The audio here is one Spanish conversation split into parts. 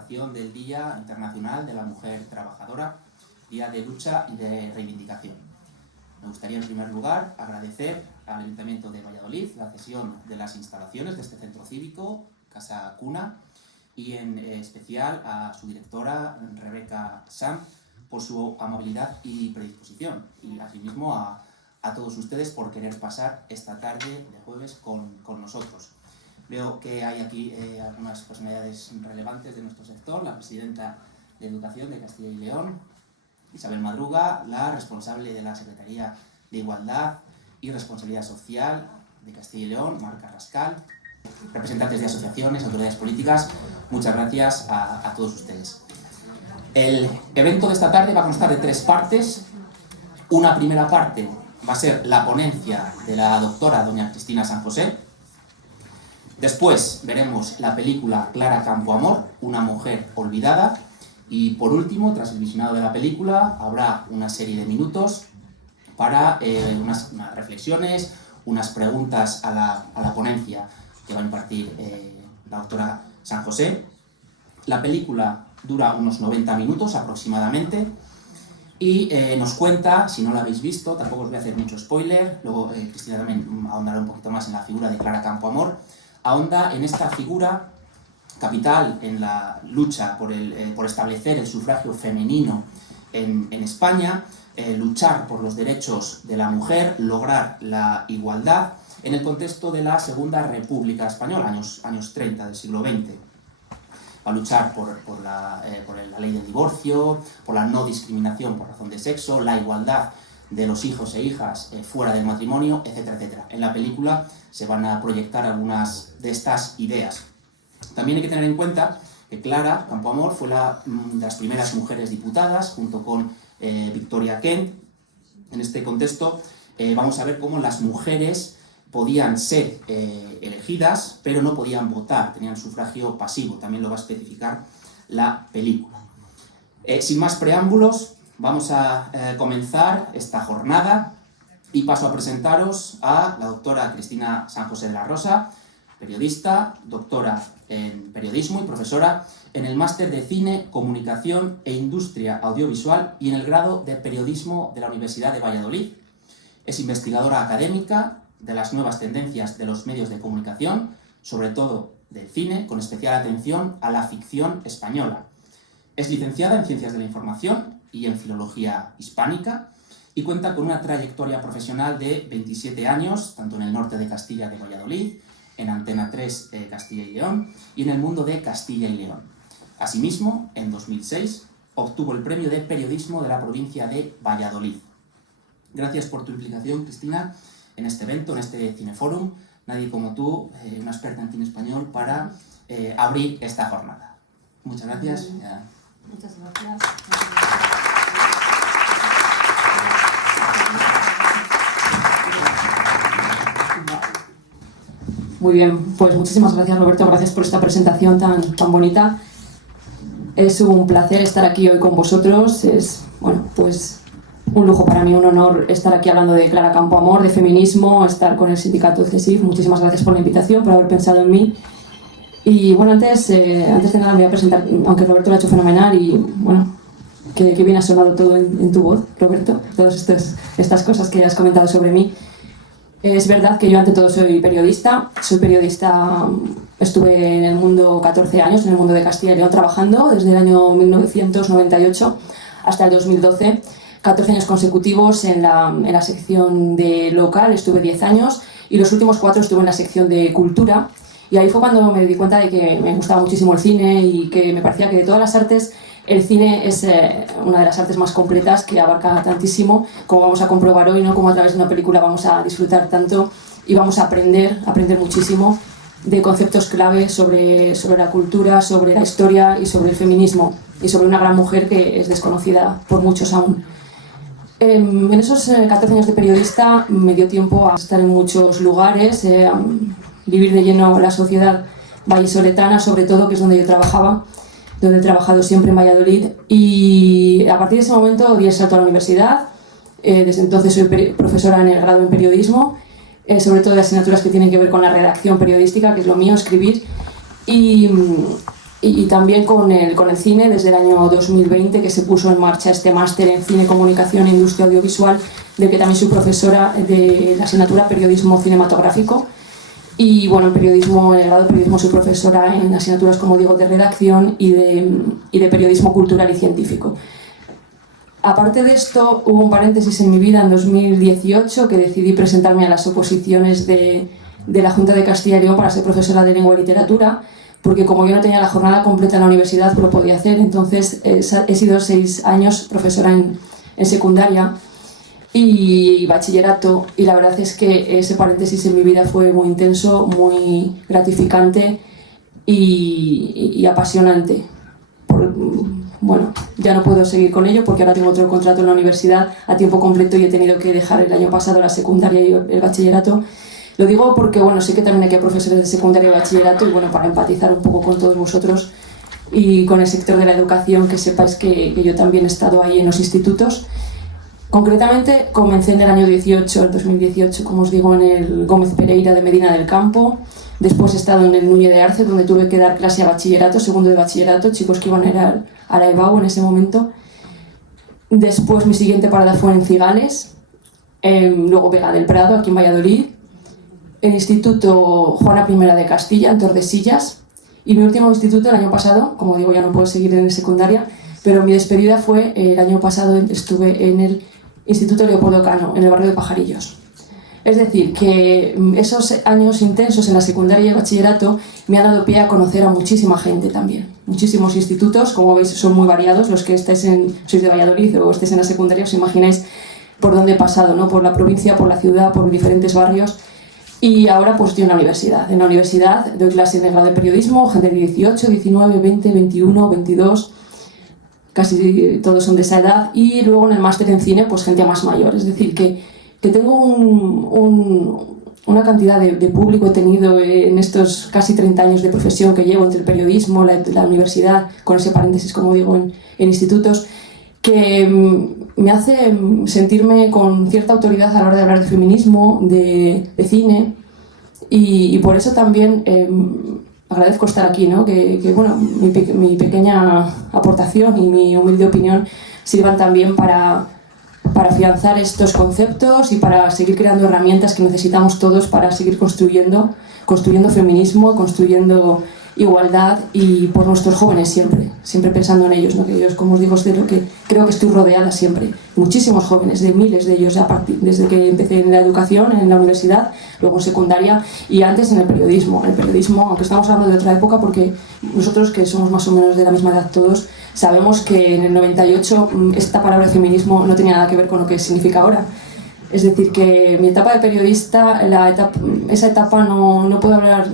celebración del Día Internacional de la Mujer Trabajadora, día de lucha y de reivindicación. Me gustaría en primer lugar agradecer al Ayuntamiento de Valladolid la cesión de las instalaciones de este centro cívico, Casa Cuna, y en especial a su directora, Rebeca Sanz, por su amabilidad y predisposición, y asimismo a todos ustedes por querer pasar esta tarde de jueves con nosotros. Veo que hay aquí algunas personalidades relevantes de nuestro sector: la presidenta de Educación de Castilla y León, Isabel Madruga, la responsable de la Secretaría de Igualdad y Responsabilidad Social de Castilla y León, Mar Carrascal, representantes de asociaciones, autoridades políticas. Muchas gracias a todos ustedes. El evento de esta tarde va a constar de 3 partes. Una primera parte va a ser la ponencia de la doctora doña Cristina San José. Después veremos la película Clara Campoamor, una mujer olvidada. Y por último, tras el visionado de la película, habrá una serie de minutos para unas reflexiones, unas preguntas a la ponencia que va a impartir la doctora San José. La película dura unos 90 minutos aproximadamente y nos cuenta, si no la habéis visto, tampoco os voy a hacer mucho spoiler, luego Cristina también ahondará un poquito más en la figura de Clara Campoamor, ahonda en esta figura capital en la lucha por establecer el sufragio femenino en España, luchar por los derechos de la mujer, lograr la igualdad en el contexto de la Segunda República Española, años 30 del siglo XX. Va a luchar por la ley del divorcio, por la no discriminación por razón de sexo, la igualdad de los hijos e hijas fuera del matrimonio, etcétera, etcétera. En la película se van a proyectar algunas de estas ideas. También hay que tener en cuenta que Clara Campoamor fue una de las primeras mujeres diputadas, junto con Victoria Kent. En este contexto vamos a ver cómo las mujeres podían ser elegidas, pero no podían votar, tenían sufragio pasivo, también lo va a especificar la película. Sin más preámbulos, vamos a comenzar esta jornada y paso a presentaros a la doctora Cristina San José de la Rosa, periodista, doctora en periodismo y profesora en el máster de Cine, Comunicación e Industria Audiovisual y en el grado de Periodismo de la Universidad de Valladolid. Es investigadora académica de las nuevas tendencias de los medios de comunicación, sobre todo del cine, con especial atención a la ficción española. Es licenciada en Ciencias de la Información y en Filología Hispánica y cuenta con una trayectoria profesional de 27 años, tanto en el norte de Castilla de Valladolid, en Antena 3 Castilla y León y en el Mundo de Castilla y León. Asimismo, en 2006 obtuvo el premio de periodismo de la provincia de Valladolid. Gracias por tu implicación, Cristina, en este evento, en este Cineforum. Nadie como tú, una experta en cine español, para abrir esta jornada. Muchas gracias. Muchas gracias. Muy bien, pues muchísimas gracias, Roberto, gracias por esta presentación tan bonita. Es un placer estar aquí hoy con vosotros, es, bueno, pues un lujo para mí, un honor estar aquí hablando de Clara Campoamor, de feminismo, estar con el sindicato CESIF. Muchísimas gracias por la invitación, por haber pensado en mí. Y bueno, antes de nada me voy a presentar, aunque Roberto lo ha hecho fenomenal y bueno, que bien ha sonado todo en tu voz, Roberto, todas estas cosas que has comentado sobre mí. Es verdad que yo ante todo soy periodista, estuve en el mundo 14 años, en el mundo de Castilla y León trabajando desde el año 1998 hasta el 2012, 14 años consecutivos en la sección de local, estuve 10 años y los últimos 4 estuve en la sección de cultura y ahí fue cuando me di cuenta de que me gustaba muchísimo el cine y que me parecía que de todas las artes el cine es una de las artes más completas que abarca tantísimo, como vamos a comprobar hoy, ¿no? Como a través de una película vamos a disfrutar tanto y vamos a aprender muchísimo de conceptos clave sobre la cultura, sobre la historia y sobre el feminismo y sobre una gran mujer que es desconocida por muchos aún. En esos 14 años de periodista me dio tiempo a estar en muchos lugares, vivir de lleno la sociedad vallisoletana, sobre todo, que es donde yo trabajaba, donde he trabajado siempre en Valladolid, y a partir de ese momento di el salto a la universidad. Desde entonces soy profesora en el grado en periodismo, sobre todo de asignaturas que tienen que ver con la redacción periodística, que es lo mío, escribir, y y también con el cine desde el año 2020, que se puso en marcha este máster en Cine, Comunicación e Industria Audiovisual, del que también soy profesora de la asignatura Periodismo Cinematográfico. Y bueno, en el grado de periodismo soy profesora en asignaturas, como digo, de redacción y de periodismo cultural y científico. Aparte de esto, hubo un paréntesis en mi vida en 2018 que decidí presentarme a las oposiciones de la Junta de Castilla y León para ser profesora de lengua y literatura, porque como yo no tenía la jornada completa en la universidad, lo podía hacer. Entonces he sido 6 años profesora en secundaria y bachillerato, y la verdad es que ese paréntesis en mi vida fue muy intenso, muy gratificante y apasionante. Bueno, ya no puedo seguir con ello porque ahora tengo otro contrato en la universidad a tiempo completo y he tenido que dejar el año pasado la secundaria y el bachillerato. Lo digo porque, bueno, sé que también aquí hay profesores de secundaria y bachillerato, y bueno, para empatizar un poco con todos vosotros y con el sector de la educación, que sepáis que yo también he estado ahí en los institutos. Concretamente, comencé en el año 2018, como os digo, en el Gómez Pereira de Medina del Campo. Después he estado en el Núñez de Arce, donde tuve que dar clase a bachillerato, segundo de bachillerato, chicos que iban a ir a la EBAU en ese momento. Después mi siguiente parada fue en Cigales, luego Vega del Prado, aquí en Valladolid, el Instituto Juana I de Castilla, en Tordesillas, y mi último instituto el año pasado, como digo, ya no puedo seguir en secundaria, pero mi despedida fue el año pasado, estuve en el Instituto Leopoldo Cano, en el barrio de Pajarillos. Es decir, que esos años intensos en la secundaria y el bachillerato me han dado pie a conocer a muchísima gente también. Muchísimos institutos, como veis, son muy variados. Los que sois de Valladolid o estéis en la secundaria, os imagináis por dónde he pasado, ¿no? Por la provincia, por la ciudad, por diferentes barrios. Y ahora pues estoy en la universidad. En la universidad doy clase en el grado de periodismo, gente de 18, 19, 20, 21, 22... casi todos son de esa edad, y luego en el máster en cine pues gente más mayor. Es decir, que tengo una cantidad de público he tenido en estos casi 30 años de profesión que llevo entre el periodismo, la universidad, con ese paréntesis, como digo, en institutos, que me hace sentirme con cierta autoridad a la hora de hablar de feminismo, de cine, y por eso también agradezco estar aquí, ¿no? Que bueno, mi pequeña aportación y mi humilde opinión sirvan también para afianzar estos conceptos y para seguir creando herramientas que necesitamos todos para seguir construyendo feminismo, construyendo igualdad, y por nuestros jóvenes siempre pensando en ellos, ¿no? Que ellos, como os digo, es de lo que creo que estoy rodeada siempre. Muchísimos jóvenes, de miles de ellos, desde que empecé en la educación, en la universidad, luego en secundaria y antes en el periodismo. En el periodismo, aunque estamos hablando de otra época, porque nosotros, que somos más o menos de la misma edad todos, sabemos que en el 98 esta palabra feminismo no tenía nada que ver con lo que significa ahora. Es decir, que mi etapa de periodista, esa etapa no puedo hablar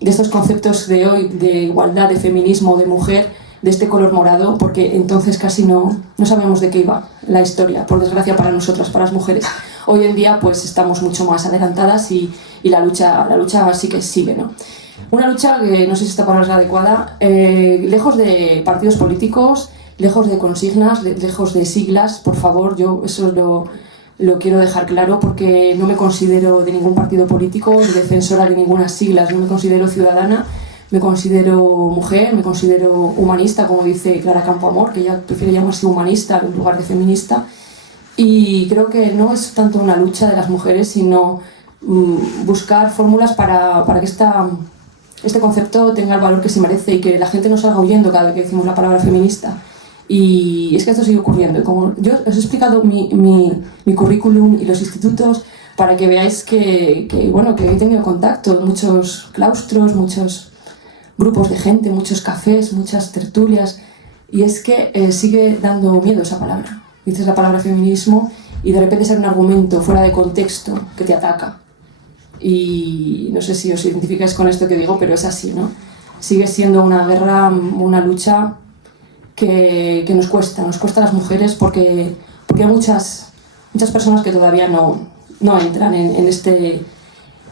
de estos conceptos de hoy, de igualdad, de feminismo, de mujer, de este color morado, porque entonces casi no sabíamos de qué iba la historia, por desgracia para nosotras, para las mujeres. Hoy en día pues estamos mucho más adelantadas y la lucha sí que sigue, ¿no? Una lucha que no sé si esta palabra es la adecuada, lejos de partidos políticos, lejos de consignas, lejos de siglas, por favor. Yo eso lo quiero dejar claro, porque no me considero de ningún partido político, ni defensora de ninguna siglas. No me considero ciudadana, me considero mujer, me considero humanista, como dice Clara Campoamor, que ella prefiere llamarse humanista en lugar de feminista. Y creo que no es tanto una lucha de las mujeres, sino buscar fórmulas para que este concepto tenga el valor que se merece y que la gente no salga huyendo cada vez que decimos la palabra feminista. Y es que esto sigue ocurriendo. Como yo os he explicado mi currículum y los institutos para que veáis que he tenido contacto en muchos claustros, muchos grupos de gente, muchos cafés, muchas tertulias, y es que sigue dando miedo esa palabra. Dices la palabra feminismo y de repente sale un argumento fuera de contexto que te ataca. Y no sé si os identificáis con esto que digo, pero es así, ¿no? Sigue siendo una guerra, una lucha que nos cuesta a las mujeres, porque hay muchas personas que todavía no entran en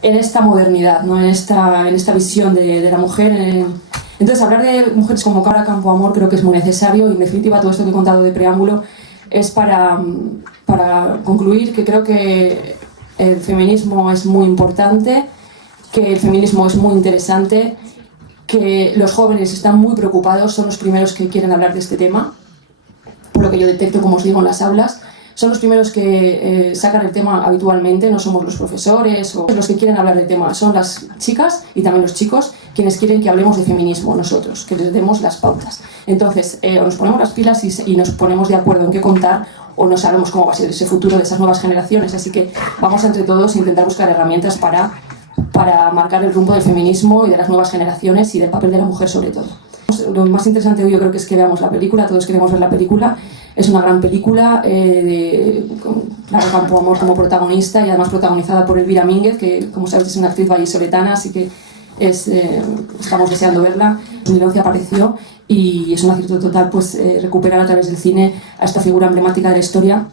esta modernidad, ¿no? en esta visión de la mujer. Entonces, hablar de mujeres como Clara Campoamor creo que es muy necesario, y en definitiva todo esto que he contado de preámbulo es para concluir que creo que el feminismo es muy importante, que el feminismo es muy interesante, que los jóvenes están muy preocupados, son los primeros que quieren hablar de este tema, por lo que yo detecto, como os digo, en las aulas. Son los primeros que sacan el tema habitualmente, no somos los profesores o los que quieren hablar del tema. Son las chicas y también los chicos quienes quieren que hablemos de feminismo nosotros, que les demos las pautas. Entonces, o nos ponemos las pilas y nos ponemos de acuerdo en qué contar, o no sabemos cómo va a ser ese futuro de esas nuevas generaciones. Así que vamos entre todos a intentar buscar herramientas para marcar el rumbo del feminismo y de las nuevas generaciones y del papel de la mujer sobre todo. Lo más interesante hoy yo creo que es que veamos la película, todos queremos ver la película. Es una gran película con Clara Campoamor como protagonista y además protagonizada por Elvira Mínguez, que como sabéis es una actriz vallisoletana, así que estamos deseando verla. En mi once apareció y es un acierto total pues, recuperar a través del cine a esta figura emblemática de la historia.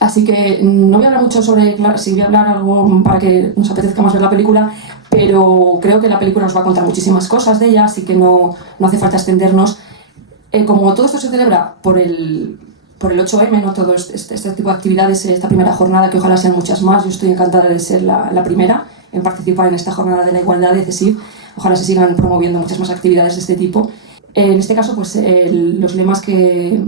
Así que no voy a hablar mucho sobre Clara, sí voy a hablar algo para que nos apetezca más ver la película, pero creo que la película nos va a contar muchísimas cosas de ella, así que no hace falta extendernos. Como todo esto se celebra por el 8M, ¿no? Todo este tipo de actividades, esta primera jornada, que ojalá sean muchas más, yo estoy encantada de ser la primera en participar en esta jornada de la igualdad de CESIF, ojalá se sigan promoviendo muchas más actividades de este tipo. En este caso, pues los lemas que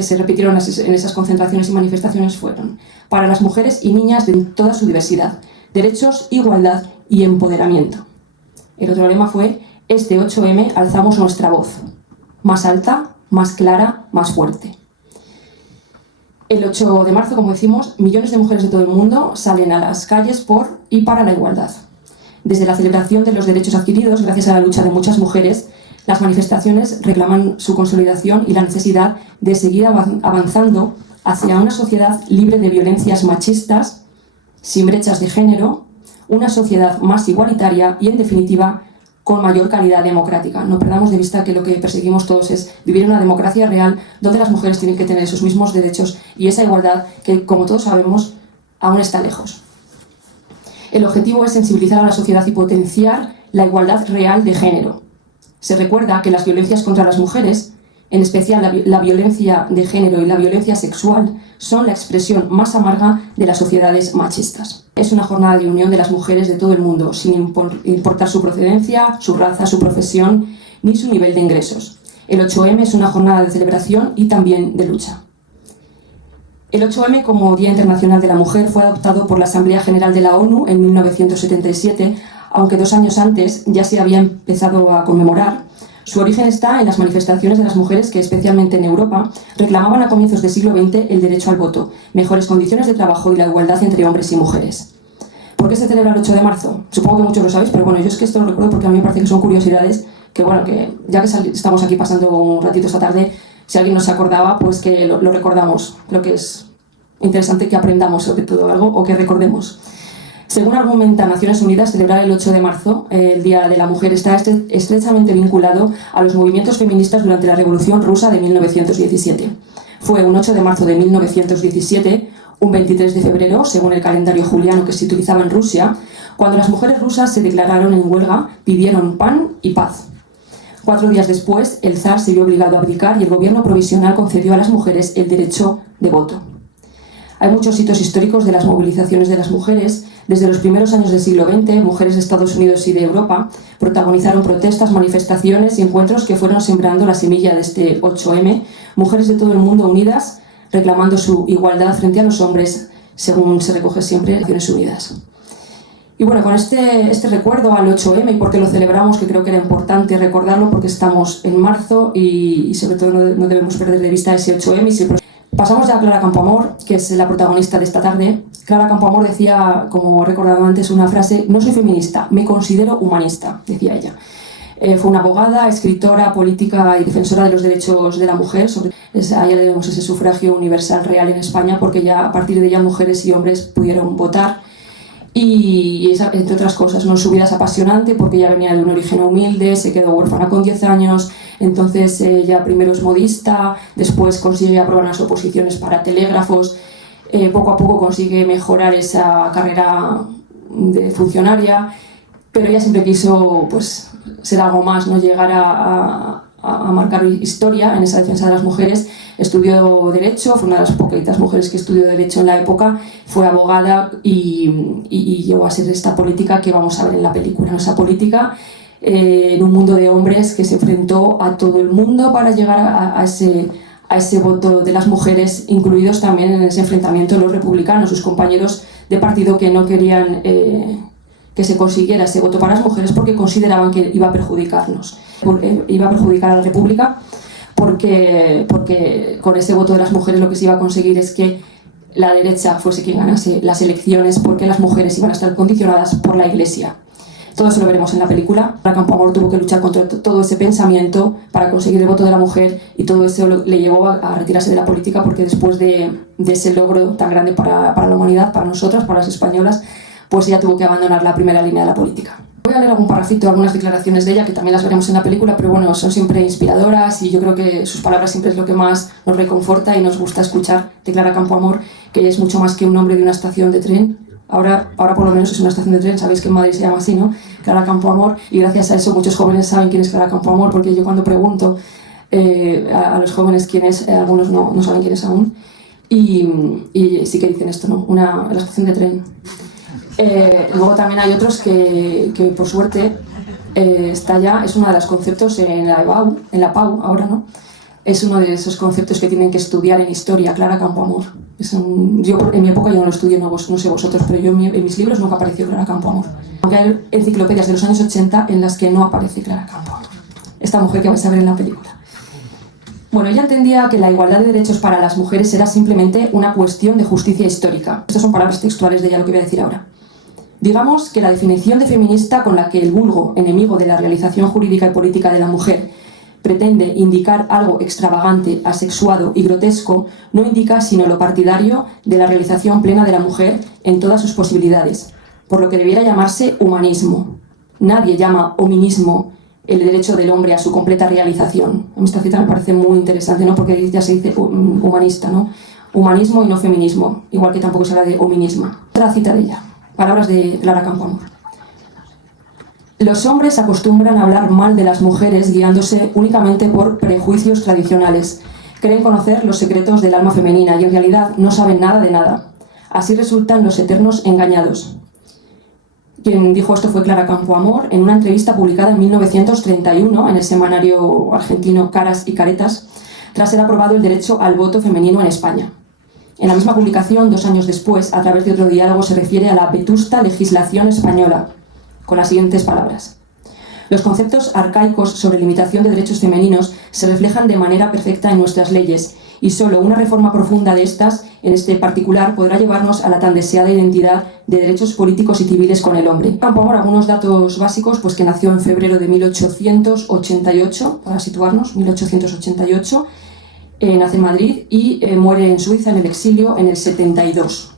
se repitieron en esas concentraciones y manifestaciones fueron: para las mujeres y niñas de toda su diversidad, derechos, igualdad y empoderamiento. El otro lema fue: este 8M alzamos nuestra voz, más alta, más clara, más fuerte. El 8 de marzo, como decimos, millones de mujeres de todo el mundo salen a las calles por y para la igualdad. Desde la celebración de los derechos adquiridos, gracias a la lucha de muchas mujeres, las manifestaciones reclaman su consolidación y la necesidad de seguir avanzando hacia una sociedad libre de violencias machistas, sin brechas de género, una sociedad más igualitaria y, en definitiva, con mayor calidad democrática. No perdamos de vista que lo que perseguimos todos es vivir en una democracia real donde las mujeres tienen que tener esos mismos derechos y esa igualdad que, como todos sabemos, aún está lejos. El objetivo es sensibilizar a la sociedad y potenciar la igualdad real de género. Se recuerda que las violencias contra las mujeres, en especial la violencia de género y la violencia sexual, son la expresión más amarga de las sociedades machistas. Es una jornada de unión de las mujeres de todo el mundo, sin importar su procedencia, su raza, su profesión, ni su nivel de ingresos. El 8M es una jornada de celebración y también de lucha. El 8M, como Día Internacional de la Mujer, fue adoptado por la Asamblea General de la ONU en 1977, aunque 2 años antes ya se había empezado a conmemorar. Su origen está en las manifestaciones de las mujeres que, especialmente en Europa, reclamaban a comienzos del siglo XX el derecho al voto, mejores condiciones de trabajo y la igualdad entre hombres y mujeres. ¿Por qué se celebra el 8 de marzo? Supongo que muchos lo sabéis, pero bueno, yo es que esto lo recuerdo porque a mí me parece que son curiosidades que, bueno, que ya que estamos aquí pasando un ratito esta tarde, si alguien no se acordaba, pues que lo recordamos. Creo que es interesante que aprendamos sobre todo algo o que recordemos. Según argumenta Naciones Unidas, celebrar el 8 de marzo, el Día de la Mujer, está estrechamente vinculado a los movimientos feministas durante la Revolución Rusa de 1917. Fue un 8 de marzo de 1917, un 23 de febrero, según el calendario juliano que se utilizaba en Rusia, cuando las mujeres rusas se declararon en huelga, pidieron pan y paz. 4 días después, el zar se vio obligado a abdicar y el gobierno provisional concedió a las mujeres el derecho de voto. Hay muchos hitos históricos de las movilizaciones de las mujeres. Desde los primeros años del siglo XX, mujeres de Estados Unidos y de Europa protagonizaron protestas, manifestaciones y encuentros que fueron sembrando la semilla de este 8M. Mujeres de todo el mundo unidas, reclamando su igualdad frente a los hombres, según se recoge siempre en Naciones Unidas. Y bueno, con este recuerdo al 8M y porque lo celebramos, que creo que era importante recordarlo porque estamos en marzo y sobre todo no debemos perder de vista ese 8M. Pasamos ya a Clara Campoamor, que es la protagonista de esta tarde. Clara Campoamor decía, como he recordado antes, una frase: no soy feminista, me considero humanista, decía ella. Fue una abogada, escritora, política y defensora de los derechos de la mujer. A ella le debemos ese sufragio universal real en España, porque ya a partir de ella mujeres y hombres pudieron votar. Y esa, entre otras cosas, ¿no? Su vida es apasionante porque ella venía de un origen humilde, se quedó huérfana con 10 años, entonces ella primero es modista, después consigue aprobar unas oposiciones para telégrafos, poco a poco consigue mejorar esa carrera de funcionaria, pero ella siempre quiso pues, ser algo más, ¿no? Llegar a marcar historia en esa defensa de las mujeres. Estudió Derecho, fue una de las poquitas mujeres que estudió Derecho en la época, fue abogada y llegó a ser esta política que vamos a ver en la película. Esa política en un mundo de hombres que se enfrentó a todo el mundo para llegar a ese voto de las mujeres, incluidos también en ese enfrentamiento los republicanos, sus compañeros de partido que no querían que se consiguiera ese voto para las mujeres porque consideraban que iba a perjudicarnos, iba a perjudicar a la República, porque con ese voto de las mujeres lo que se iba a conseguir es que la derecha fuese quien ganase las elecciones, porque las mujeres iban a estar condicionadas por la Iglesia. Todo eso lo veremos en la película. Campoamor tuvo que luchar contra todo ese pensamiento para conseguir el voto de la mujer, y todo eso le llevó a retirarse de la política, porque después de ese logro tan grande para la humanidad, para nosotras, para las españolas, pues ella tuvo que abandonar la primera línea de la política. Voy a leer algún parrafito, algunas declaraciones de ella, que también las veremos en la película, pero bueno, son siempre inspiradoras y yo creo que sus palabras siempre es lo que más nos reconforta y nos gusta escuchar de Clara Campoamor, que ella es mucho más que un nombre de una estación de tren. Ahora por lo menos es una estación de tren, sabéis que en Madrid se llama así, ¿no? Clara Campoamor, y gracias a eso muchos jóvenes saben quién es Clara Campoamor, porque yo cuando pregunto a los jóvenes quién es, algunos no saben quién es aún, y sí que dicen esto, ¿no? La estación de tren. Luego también hay otros que por suerte está ya, es uno de los conceptos en la PAU ahora, ¿no? Es uno de esos conceptos que tienen que estudiar en historia, Clara Campoamor. Yo en mi época yo no lo estudié, no sé vosotros, pero yo en mis libros nunca apareció Clara Campoamor. Aunque hay enciclopedias de los años 80 en las que no aparece Clara Campoamor, esta mujer que vais a ver en la película. Bueno, ella entendía que la igualdad de derechos para las mujeres era simplemente una cuestión de justicia histórica. Estas son palabras textuales de ella, lo que voy a decir ahora. Digamos que la definición de feminista con la que el vulgo enemigo de la realización jurídica y política de la mujer pretende indicar algo extravagante, asexuado y grotesco, no indica sino lo partidario de la realización plena de la mujer en todas sus posibilidades, por lo que debiera llamarse humanismo. Nadie llama hominismo el derecho del hombre a su completa realización. A mí esta cita me parece muy interesante, ¿no? Porque ya se dice humanista, ¿no? Humanismo y no feminismo, igual que tampoco se habla de hominismo. Otra cita de ella, palabras de Clara Campoamor. Los hombres acostumbran a hablar mal de las mujeres guiándose únicamente por prejuicios tradicionales. Creen conocer los secretos del alma femenina y en realidad no saben nada de nada. Así resultan los eternos engañados. Quien dijo esto fue Clara Campoamor en una entrevista publicada en 1931 en el semanario argentino Caras y Caretas, tras ser aprobado el derecho al voto femenino en España. En la misma publicación, 2 años después, a través de otro diálogo, se refiere a la vetusta legislación española, con las siguientes palabras. Los conceptos arcaicos sobre limitación de derechos femeninos se reflejan de manera perfecta en nuestras leyes, y solo una reforma profunda de estas, en este particular, podrá llevarnos a la tan deseada identidad de derechos políticos y civiles con el hombre. Campoamor, algunos datos básicos, pues que nació en febrero de 1888, para situarnos, 1888, nace en Madrid y muere en Suiza en el exilio en el 72.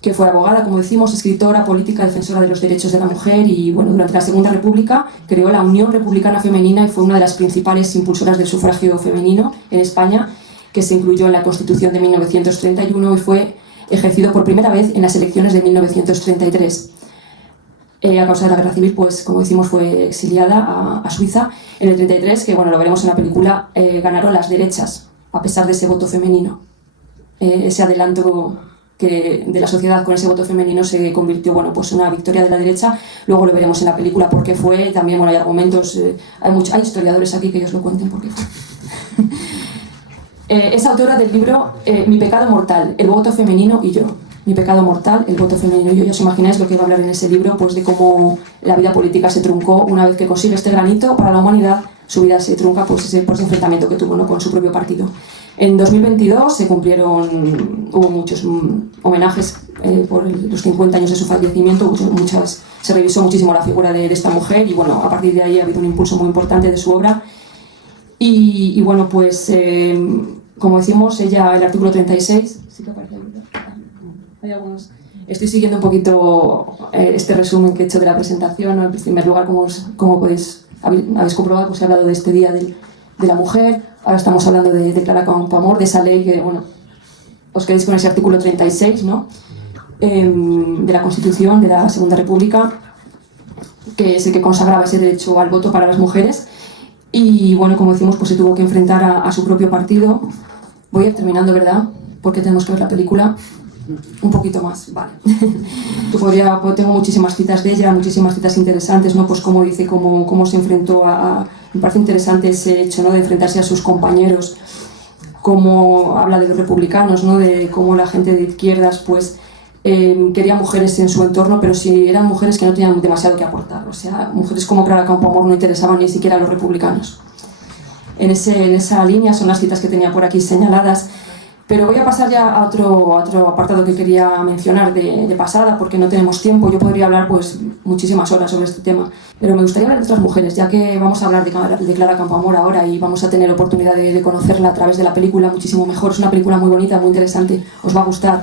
Que fue abogada, como decimos, escritora, política, defensora de los derechos de la mujer y, bueno, durante la Segunda República creó la Unión Republicana Femenina y fue una de las principales impulsoras del sufragio femenino en España, que se incluyó en la Constitución de 1931 y fue ejercido por primera vez en las elecciones de 1933. A causa de la guerra civil, pues, como decimos, fue exiliada a Suiza. En el 33, que bueno, lo veremos en la película, ganaron las derechas, a pesar de ese voto femenino. Ese adelanto de la sociedad con ese voto femenino se convirtió, bueno, pues en una victoria de la derecha. Luego lo veremos en la película por qué fue. También, bueno, hay argumentos, hay historiadores aquí que ellos lo cuenten por qué fue. Es autora del libro Mi pecado mortal, el voto femenino y yo. Mi pecado mortal, el voto femenino y yo. Ya os imagináis lo que va a hablar en ese libro, pues de cómo la vida política se truncó una vez que consigue este granito para la humanidad. Su vida se trunca por ese enfrentamiento que tuvo, ¿no?, con su propio partido. En 2022 hubo muchos homenajes por los 50 años de su fallecimiento, se revisó muchísimo la figura de esta mujer y, bueno, a partir de ahí ha habido un impulso muy importante de su obra. Y bueno, pues como decimos, ella, el artículo 36, sí que aparece ahí, ¿verdad? Hay algunos. Estoy siguiendo un poquito este resumen que he hecho de la presentación, ¿no? En primer lugar, como podéis, habéis comprobado, pues he hablado de este día de la mujer. Ahora estamos hablando de Clara Campoamor, de esa ley que, bueno, os quedéis con ese artículo 36, ¿no? De la Constitución de la Segunda República, que es el que consagraba ese derecho al voto para las mujeres. Y, bueno, como decimos, pues se tuvo que enfrentar a su propio partido. Voy a ir terminando, ¿verdad? Porque tenemos que ver la película. Un poquito más, vale. Tengo muchísimas citas de ella, muchísimas citas interesantes, ¿no? Pues como dice, cómo se enfrentó me parece interesante ese hecho, ¿no? De enfrentarse a sus compañeros, cómo habla de los republicanos, ¿no? De cómo la gente de izquierdas, pues, quería mujeres en su entorno, pero si eran mujeres que no tenían demasiado que aportar. O sea, mujeres como Clara Campoamor no interesaban ni siquiera a los republicanos. En esa línea son las citas que tenía por aquí señaladas. Pero voy a pasar ya a otro apartado que quería mencionar de pasada, porque no tenemos tiempo. Yo podría hablar pues muchísimas horas sobre este tema, pero me gustaría hablar de otras mujeres, ya que vamos a hablar de Clara Campoamor ahora y vamos a tener oportunidad de conocerla a través de la película muchísimo mejor. Es una película muy bonita, muy interesante, os va a gustar.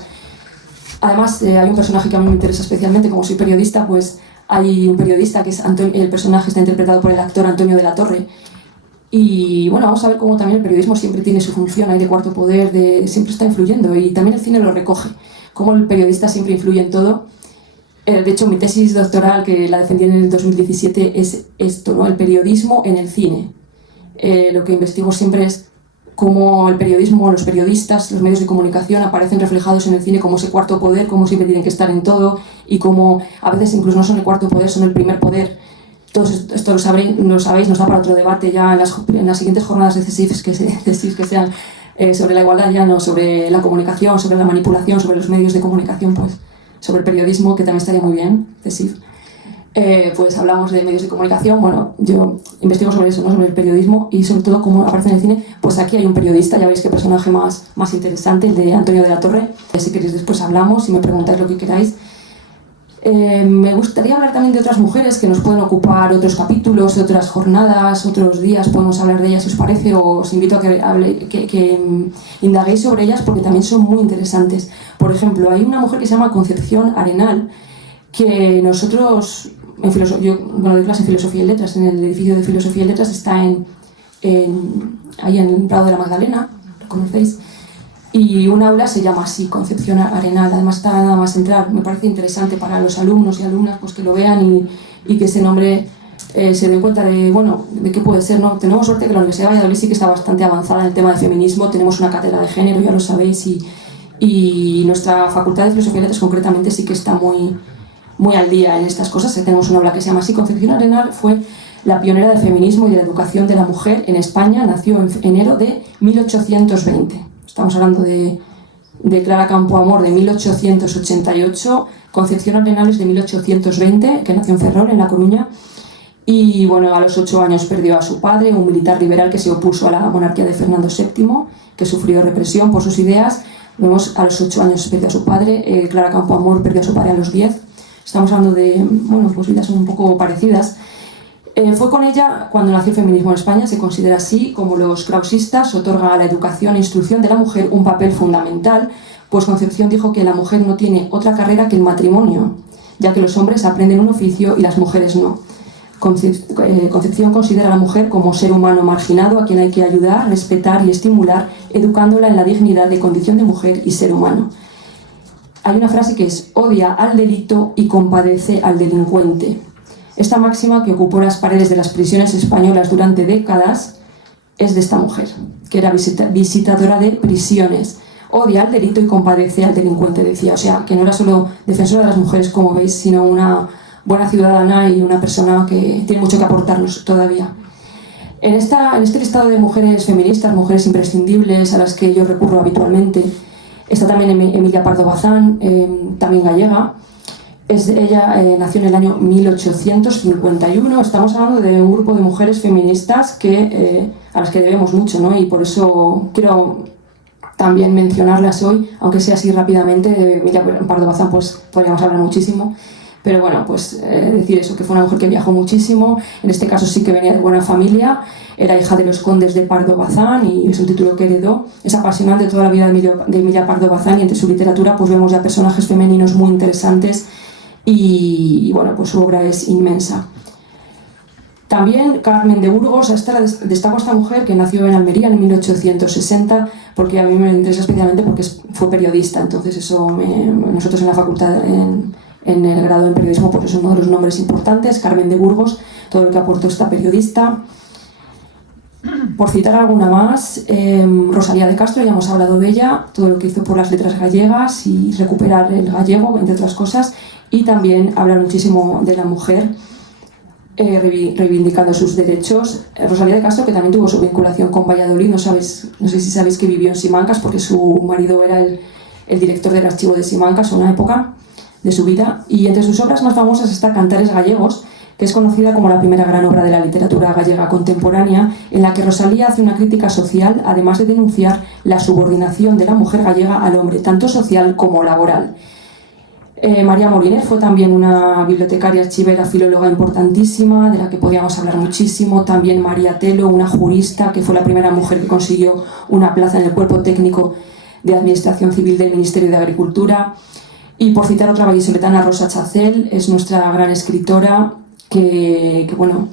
Además, hay un personaje que a mí me interesa especialmente, como soy periodista, pues hay un periodista que es el personaje está interpretado por el actor Antonio de la Torre. Y bueno, vamos a ver cómo también el periodismo siempre tiene su función ahí de cuarto poder, siempre está influyendo, y también el cine lo recoge, cómo el periodista siempre influye en todo. De hecho, mi tesis doctoral, que la defendí en el 2017, es esto, ¿no? El periodismo en el cine. Lo que investigo siempre es cómo el periodismo, los periodistas, los medios de comunicación aparecen reflejados en el cine como ese cuarto poder, cómo siempre tienen que estar en todo, y cómo a veces incluso no son el cuarto poder, son el primer poder. Todo esto lo sabéis, nos da para otro debate ya en las siguientes jornadas de CSIF que sean sobre la igualdad, ya no sobre la comunicación, sobre la manipulación, sobre los medios de comunicación, pues sobre el periodismo, que también estaría muy bien, CSIF. Pues hablamos de medios de comunicación. Bueno, yo investigo sobre eso, ¿no? Sobre el periodismo y sobre todo cómo aparece en el cine. Pues aquí hay un periodista, ya veis qué personaje más interesante, el de Antonio de la Torre. Si queréis después hablamos y me preguntáis lo que queráis. Me gustaría hablar también de otras mujeres que nos pueden ocupar otros capítulos, otras jornadas, otros días, podemos hablar de ellas si os parece, o os invito a que indaguéis sobre ellas porque también son muy interesantes. Por ejemplo, hay una mujer que se llama Concepción Arenal, que nosotros, yo doy clase en Filosofía y Letras, en el edificio de Filosofía y Letras, está ahí en Prado de la Magdalena, ¿lo conocéis? Y un aula se llama así, Concepción Arenal. Además está nada más entrar. Me parece interesante para los alumnos y alumnas pues que lo vean y que ese nombre se den cuenta de qué puede ser, ¿no? Tenemos suerte que la Universidad de Valladolid sí que está bastante avanzada en el tema de feminismo. Tenemos una cátedra de género, ya lo sabéis, y nuestra Facultad de Filosofía y Letras concretamente sí que está muy al día en estas cosas. Tenemos un aula que se llama así. Concepción Arenal fue la pionera del feminismo y de la educación de la mujer en España. Nació en enero de 1820. Estamos hablando de Clara Campoamor de 1888, Concepción Arenal es de 1820, que nació en Ferrol, en La Coruña, y bueno, a los 8 años perdió a su padre, un militar liberal que se opuso a la monarquía de Fernando VII, que sufrió represión por sus ideas. Vemos, a los 8 años perdió a su padre, Clara Campoamor perdió a su padre a los 10. Estamos hablando de, pues vidas un poco parecidas. Fue con ella cuando nació el feminismo en España. Se considera así como los krausistas otorga a la educación e instrucción de la mujer un papel fundamental, pues Concepción dijo que la mujer no tiene otra carrera que el matrimonio, ya que los hombres aprenden un oficio y las mujeres no. Concepción considera a la mujer como ser humano marginado a quien hay que ayudar, respetar y estimular, educándola en la dignidad de condición de mujer y ser humano. Hay una frase que es: odia al delito y compadece al delincuente. Esta máxima, que ocupó las paredes de las prisiones españolas durante décadas, es de esta mujer, que era visitadora de prisiones. Odia al delito y compadece al delincuente, decía. O sea, que no era solo defensora de las mujeres, como veis, sino una buena ciudadana y una persona que tiene mucho que aportarnos todavía. En este listado de mujeres feministas, mujeres imprescindibles a las que yo recurro habitualmente, está también Emilia Pardo Bazán, también gallega. Ella nació en el año 1851. Estamos hablando de un grupo de mujeres feministas a las que debemos mucho, ¿no? Y por eso quiero también mencionarlas hoy, aunque sea así rápidamente. De Emilia Pardo Bazán pues podríamos hablar muchísimo, pero bueno, pues decir eso, que fue una mujer que viajó muchísimo. En este caso sí que venía de buena familia, era hija de los condes de Pardo Bazán y es un título que heredó. Es apasionante toda la vida de Emilia Pardo Bazán, y entre su literatura pues vemos ya personajes femeninos muy interesantes. Y bueno, pues su obra es inmensa. También Carmen de Burgos. Destaco a esta mujer que nació en Almería en 1860, porque a mí me interesa especialmente porque fue periodista. Entonces nosotros en la facultad, en el grado en periodismo, pues es uno de los nombres importantes. Carmen de Burgos, todo lo que aportó esta periodista. Por citar alguna más, Rosalía de Castro, ya hemos hablado de ella, todo lo que hizo por las letras gallegas y recuperar el gallego, entre otras cosas, y también hablar muchísimo de la mujer, reivindicando sus derechos. Rosalía de Castro, que también tuvo su vinculación con Valladolid, no sé si sabéis que vivió en Simancas, porque su marido era el director del archivo de Simancas en una época de su vida, y entre sus obras más famosas está Cantares Gallegos, que es conocida como la primera gran obra de la literatura gallega contemporánea, en la que Rosalía hace una crítica social, además de denunciar la subordinación de la mujer gallega al hombre, tanto social como laboral. María Moliner fue también una bibliotecaria, archivera, filóloga importantísima, de la que podíamos hablar muchísimo. También María Telo, una jurista, que fue la primera mujer que consiguió una plaza en el cuerpo técnico de Administración Civil del Ministerio de Agricultura. Y por citar otra vallisoletana, Rosa Chacel, es nuestra gran escritora, que bueno,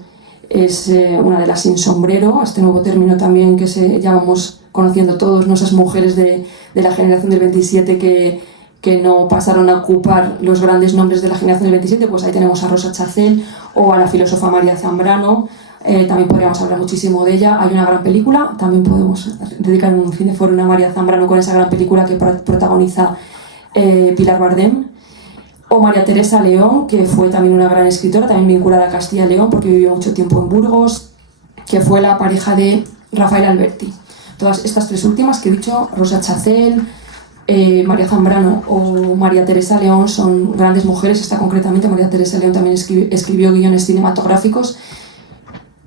es una de las sin sombrero, este nuevo término también que ya vamos conociendo todos, ¿no? Esas mujeres de la generación del 27 que no pasaron a ocupar los grandes nombres de la generación del 27, pues ahí tenemos a Rosa Chacel o a la filósofa María Zambrano, también podríamos hablar muchísimo de ella. Hay una gran película, también podemos dedicar un fin de foro a María Zambrano con esa gran película que protagoniza Pilar Bardem. O María Teresa León, que fue también una gran escritora, también vinculada a Castilla y León porque vivió mucho tiempo en Burgos, que fue la pareja de Rafael Alberti. Todas estas tres últimas que he dicho, Rosa Chacel, María Zambrano o María Teresa León, son grandes mujeres. Esta concretamente, María Teresa León, también escribió guiones cinematográficos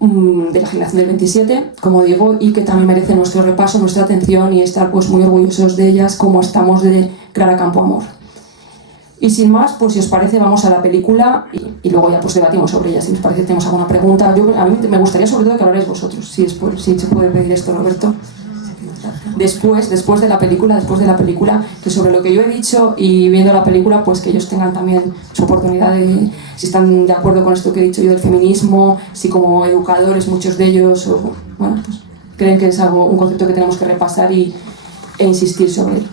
de la generación del 27, como digo, y que también merecen nuestro repaso, nuestra atención y estar pues muy orgullosos de ellas, como estamos de Clara Campoamor. Y sin más, pues si os parece, vamos a la película y luego ya pues debatimos sobre ella. Si os parece, tenemos alguna pregunta. A mí me gustaría sobre todo que hablarais vosotros, si se puede pedir esto, Roberto. Después de la película, que sobre lo que yo he dicho y viendo la película, pues que ellos tengan también su oportunidad de, si están de acuerdo con esto que he dicho yo del feminismo, si como educadores muchos de ellos, bueno, pues creen que es un concepto que tenemos que repasar e insistir sobre él.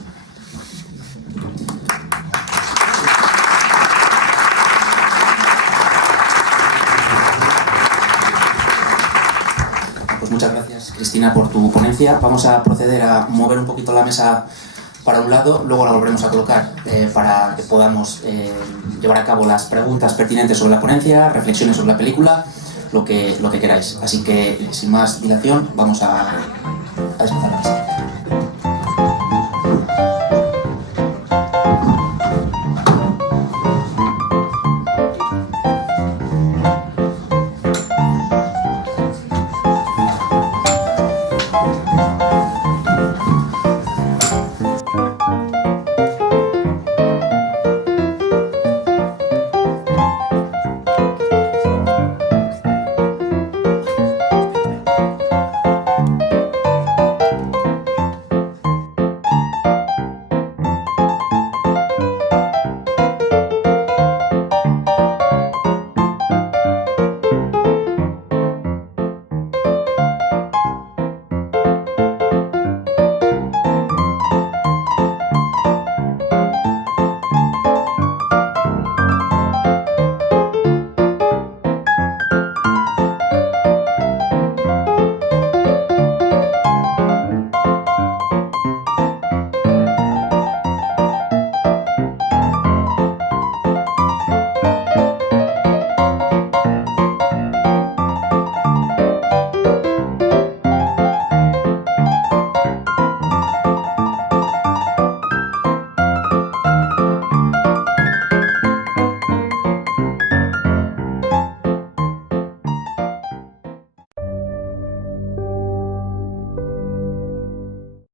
Muchas gracias, Cristina, por tu ponencia. Vamos a proceder a mover un poquito la mesa para un lado, luego la volveremos a colocar para que podamos llevar a cabo las preguntas pertinentes sobre la ponencia, reflexiones sobre la película, lo que queráis. Así que, sin más dilación, vamos a desplazar la mesa.